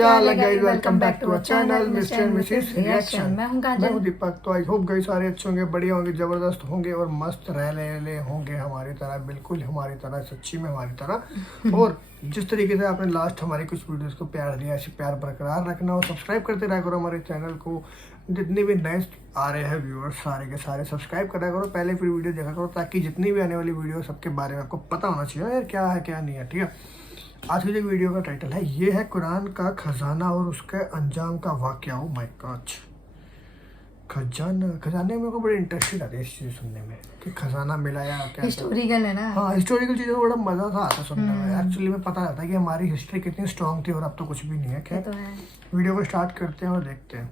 क्या हाल है guys, welcome back to our channel Mr and Mrs reaction. मैं हूं मैं काजल। हूं दीपक। तो आई होप गाइस सारे अच्छे होंगे, बढ़िया होंगे, जबरदस्त होंगे और मस्त रह होंगे हमारी तरह, बिल्कुल हमारी तरह, सच्ची में हमारी तरह। और जिस तरीके से आपने लास्ट हमारी कुछ वीडियोस को प्यार दिया, ऐसे प्यार बरकरार रखना और सब्सक्राइब करते रहा करो हमारे चैनल को। जितने भी नए आ रहे हैं व्यूअर्स सारे के सारे सब्सक्राइब करा करो, पहले फिर वीडियो देखा करो, ताकि जितनी भी आने वाली वीडियो सबके बारे में आपको पता होना चाहिए यार, क्या है क्या नहीं है। ठीक है, आज की जो वीडियो का टाइटल है ये है कुरान का खजाना और उसके अंजाम का वाकया। ओ माय गॉड, खजाने में को बड़ी इंटरेस्टिंग आती है इस चीज़ सुनने में कि खजाना मिला या क्या। हिस्टोरिकल है ना। हाँ, हिस्टोरिकल चीज़ों में बड़ा मज़ा सा आता है सुनने में। एक्चुअली में पता रहता है कि हमारी हिस्ट्री कितनी स्ट्रांग थी और अब तो कुछ भी नहीं है। खैर तो है। वीडियो को स्टार्ट करते हैं और देखते हैं।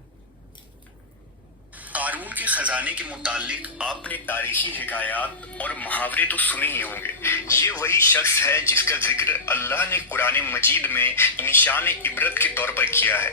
कारून के खजाने के मुतालिक आपने तारीखी हिकायात और मुहावरे तो सुने ही होंगे। ये वही शख्स है जिसका जिक्र अल्लाह ने कुरान मजीद में निशान इबरत के तौर पर किया है।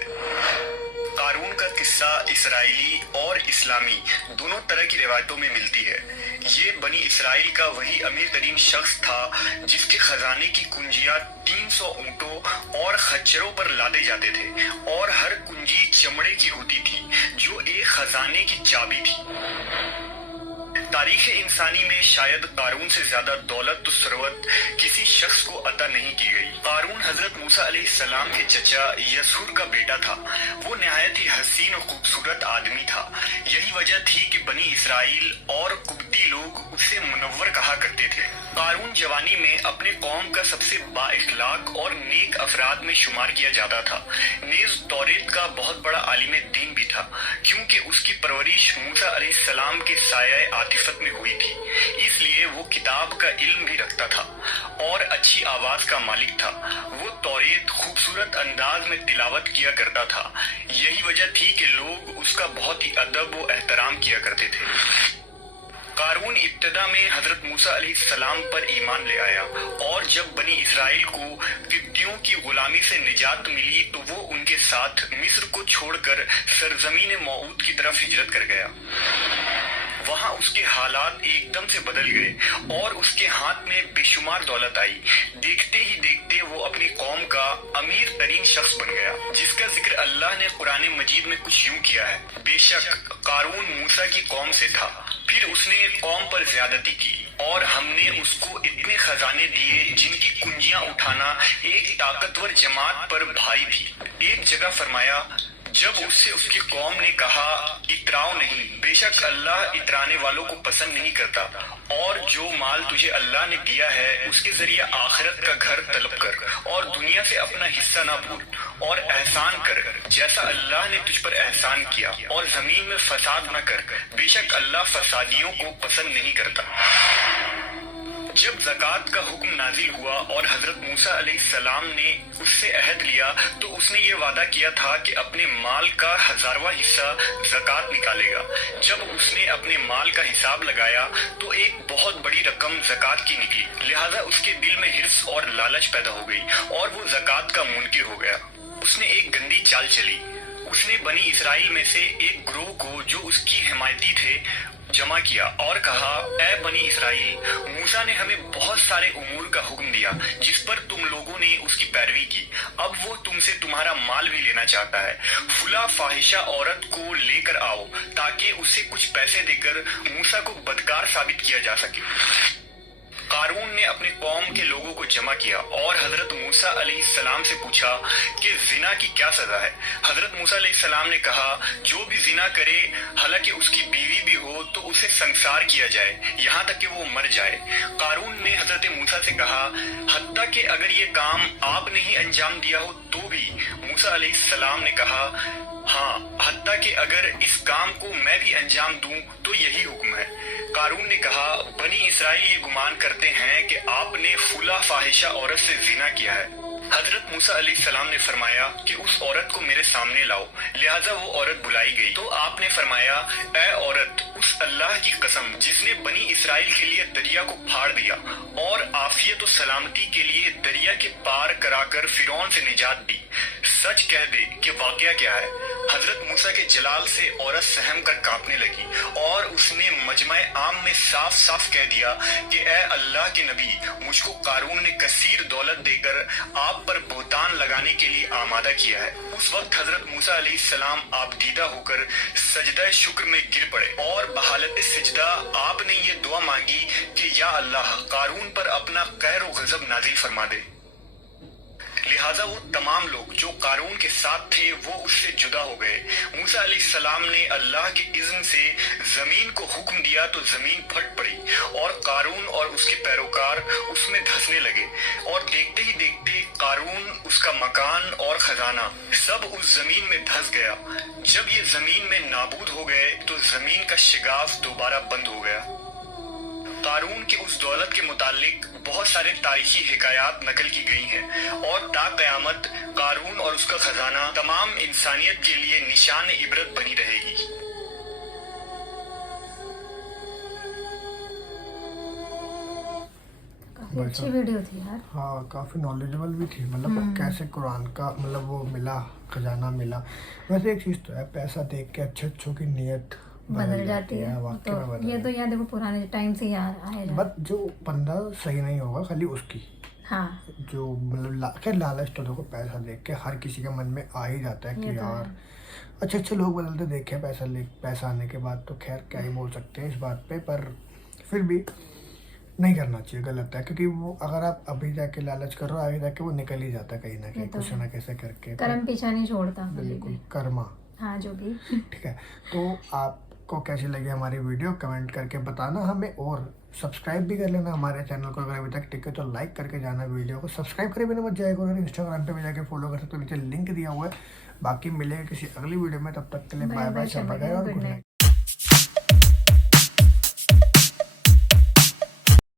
कारून का किस्सा इसराइली और इस्लामी दोनों तरह की रिवायतों में मिलती है। ये बनी इसराइल का वही अमीर तरीन शख्स था जिसके खजाने की कुंजियां 300 ऊंटों और खच्चरों पर लादे जाते थे और हर कुंजी चमड़े की होती थी जो एक खजाने की चाबी थी। तारीख इंसानी में शायद कारून से ज्यादा दौलत तो सरवत किसी शख्स को अता नहीं की गई। कारून हजरत मूसा अलैहिस्सलाम के चचा यसूर का बेटा था। वो निहायत ही हसीन और खूबसूरत आदमी था। यही वजह थी कि बनी इसराइल और कुब्ती लोग उसे मुनव्वर कहा करते थे। कारून जवानी में अपने कौम का सबसे बाइखलाक और नेक अफराद में शुमार किया जाता था। नेज तौरेत का बहुत बड़ा आलिम दीन भी था, क्योंकि उसकी परवरिश मूसा अलैहिस्सलाम के साया आतिफत में हुई थी। इसलिए वो किताब का इल्म भी रखता था और अच्छी आवाज का मालिक था। वो तौरेत खूबसूरत अंदाज में तिलावत किया करता था। यही वजह थी कि लोग उसका बहुत ही अदब व एहतराम किया करते थे। कारून इब्तदा में हजरत मूसा अलैहिस्सलाम पर ईमान ले आया और जब बनी इसराइल को किब्तियों की गुलामी से निजात मिली तो वो उनके साथ मिस्र को छोड़कर सरजमीन मऊद की तरफ हिजरत कर गया। वहां उसके हालात एकदम से बदल गए और उसके हाथ में बेशुमार दौलत आई। देखते ही देखते वो अपनी कौम का अमीर तरीन शख्स बन गया, जिसका जिक्र अल्लाह ने कुरान मजीद में कुछ यूं किया है। बेशक कारून मूसा की कौम से था, फिर उसने कौम पर ज्यादती की और हमने उसको इतने खजाने दिए जिनकी कुंजियां उठाना एक ताकतवर जमात पर भारी थी। एक जगह फरमाया, जब उससे उसकी कौम ने कहा इतराओ नहीं, बेशक अल्लाह इतराने वालों को पसंद नहीं करता, और जो माल तुझे अल्लाह ने दिया है उसके जरिए आखिरत का घर तलब कर और दुनिया से अपना हिस्सा ना भूल और एहसान कर जैसा अल्लाह ने तुझ पर एहसान किया, और जमीन में फसाद न कर, बेशक अल्लाह फसादियों को पसंद नहीं करता। जब ज़कात का हुक्म नाजिल हुआ और हजरत मूसा अलैहिस्सलाम ने उससे अहद लिया तो उसने ये वादा किया था कि अपने माल का 1000वां हिस्सा ज़कात निकालेगा। जब उसने अपने माल का हिसाब लगाया तो एक बहुत बड़ी रकम ज़कात की निकली, लिहाजा उसके दिल में हिर्स और लालच पैदा हो गई और वो ज़कात का मुनकिर हो गया। उसने एक गंदी चाल चली। उसने बनी इसराइल में से एक ग्रोह को जो उसकी हिमायती थे जमा किया और कहा, ऐ बनी इसराइल, मूसा ने हमें बहुत सारे उमूर का हुक्म दिया जिस पर तुम लोगों ने उसकी पैरवी की। अब वो तुमसे तुम्हारा माल भी लेना चाहता है। फुला फाहिशा औरत को लेकर आओ ताकि उसे कुछ पैसे देकर मूसा को बदकार साबित किया जा सके। कारून ने अपने कौम के लोगों को जमा किया और हजरत मूसा अलैहिस्सलाम से पूछा कि जिना की क्या सजा है। हजरत मूसा अलैहिस्सलाम ने कहा, जो भी जिना करे हालांकि उसकी बीवी भी हो तो उसे संसार किया जाए यहाँ तक कि वो मर जाए। कारून ने हजरत मूसा से कहा, हत्ता कि अगर ये काम आपने ही अंजाम दिया हो तो भी। मूसा अलैहिस्सलाम ने कहा, हाँ, हत्ता कि अगर इस काम को मैं भी अंजाम दूं तो यही हुक्म है। कारून ने कहा, बनी इसराइल ये गुमान करते हैं कि आपने फुला फाहिशा औरत से जिना किया है। हजरत मूसा अलैहिस्सलाम ने फरमाया कि उस औरत को मेरे सामने लाओ। लिहाजा वो औरत बुलाई गई तो आपने फरमाया, ऐ औरत, उस अल्लाह की कसम जिसने बनी इसराइल के लिए दरिया को फाड़ दिया और आफियत और सलामती के लिए दरिया के पार कराकर फिरौन से निजात दी, सच कह दे कि वाकया क्या है। हजरत मूसा के जलाल से औरत सहम कर कांपने लगी और उसने मजमा आम में साफ साफ कह दिया कि ए अल्लाह के नबी, मुझको कारून ने कसीर दौलत देकर आप पर बोहतान लगाने के लिए आमादा किया है। उस वक्त हजरत मूसा अलैहिस्सलाम आबदीदा होकर सजदा शुक्र में गिर पड़े और बहालत सिजदा आपने ये दुआ मांगी कि या अल्लाह, कारून पर अपना कहर व गजब नाजिल फरमा दे। लिहाजा वो तमाम लोग जो कारून के साथ थे वो उससे जुदा हो गए। मूसा अलैहिस्सलाम ने अल्लाह के इज़्न से जमीन को हुक्म दिया तो जमीन फट पड़ी और कारून और उसके पैरोकार उसमें धंसने लगे और देखते ही देखते कारून, उसका मकान और खजाना सब उस जमीन में धंस गया। जब ये जमीन में नाबूद हो गए तो जमीन का शिगाफ दोबारा बंद हो गया। कारून के उस दौलत के मुतालिक बहुत सारे तारीखी हिकायात नकल की गई हैं और ता क़यामत कारून और उसका खजाना तमाम इंसानियत के लिए निशान इबरत बनी रहेगी। काफी अच्छी वीडियो थी यार। हाँ, काफ़ी नॉलेजेबल भी थी, मतलब कैसे कुरान का मतलब वो मिला, खजाना मिला। वैसे एक चीज़ तो है, पैसा देख के अच्छे अच्छों की नीयत बदल जाती है। वाकई में तो बदल ये तो यार देखो पुराने टाइम से यार आए जा। बट जो बंदा सही नहीं होगा खाली उसकी, हाँ जो मतलब खैर लालच तो देखो पैसा देख के हर किसी के मन में आ ही जाता है ये कि तो यार है। अच्छे अच्छे लोग बदलते देखे पैसा आने के बाद, तो खैर क्या ही बोल सकते हैं इस बात पे। पर फिर भी नहीं करना चाहिए, गलत है, क्योंकि वो अगर आप अभी जाके लालच कर रहे हो आगे जाके वो निकल ही जाता है कहीं ना कहीं, ये तो कुछ ना कैसे करके। कर्म पीछा नहीं छोड़ता कभी बिल्कुल भी। कर्मा। हाँ जो भी। ठीक है, तो आपको कैसी लगी हमारी वीडियो कमेंट करके बताना हमें, और सब्सक्राइब भी कर लेना हमारे चैनल को अगर अभी तक टिके तो लाइक करके जाना, वीडियो को सब्सक्राइब करे बिना मत जाएगा। और इंस्टाग्राम पे भी जाके फॉलो कर सकते हो, नीचे लिंक दिया हुआ है। बाकी मिलेगा किसी अगली वीडियो में, तब तक के लिए बाय बाय, बाय, और गुड नाइट।